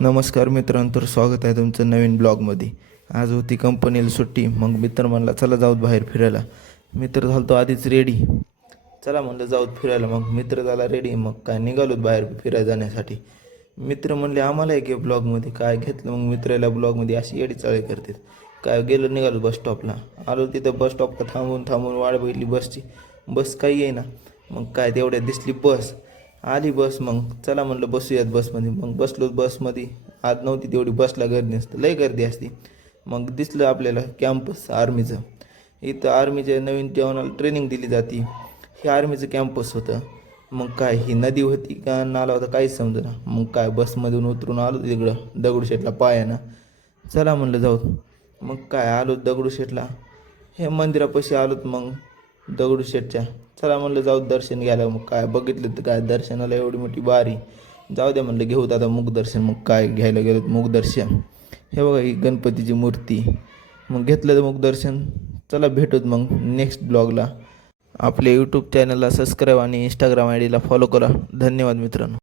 नमस्कार मित्रांनो, तर स्वागत आहे तुमचं नवीन ब्लॉगमध्ये. आज होती कंपनीला सुट्टी. मग मित्र म्हणला चला जाऊत बाहेर फिरायला. मित्र झालतो आधीच रेडी. चला म्हणलं जाऊत फिरायला. मग मित्र झाला रेडी. मग काय निघालोत बाहेर फिरायला जाण्यासाठी. मित्र म्हणले आम्हाला एक ब्लॉगमध्ये काय घेतलं. मग मित्राला ब्लॉगमध्ये अशी येडी चाळे करतात. काय गेलो निघालो बस स्टॉपला. आलो तिथं बस स्टॉपला थांबून थांबून वाट बघितली बसची. बस काही येईना. मग काय तेवढ्यात दिसली बस. आली बस. मग चला म्हणलं बसूयात बसमध्ये. मग बसलो बसमध्ये. आज नव्हती तेवढी बसला गर्दी नसतं, लय गर्दी असते. मग दिसलं आपल्याला कॅम्पस आर्मीचं. इथं आर्मीच्या नवीन जवानाला ट्रेनिंग दिली जाते. हे आर्मीचं कॅम्पस होतं. मग काय ही नदी होती का नाला होता काहीच समजेना. मग काय बसमधून उतरून आलो तिकडं दगडूशेठला पायानं. चला म्हणलं जाऊ. मग काय आलो दगडूशेठला. हे मंदिरापाशी आलोत. मग दगडूशेठच्या चला म्हणलं जाऊ दर्शन घ्यायला. मग काय बघितलं तर काय दर्शनाला एवढी मोठी बारी. जाऊ द्या म्हणलं घेऊ आता मुखदर्शन. मग काय घ्यायला गेलो मुखदर्शन. हे बघा ही गणपतीची मूर्ती. मग घेतलं मुखदर्शन. चला भेटूत मग नेक्स्ट ब्लॉगला. आपल्या यूट्यूब चॅनलला सबस्क्राईब आणि इंस्टाग्राम आय डीला फॉलो करा. धन्यवाद मित्रांनो.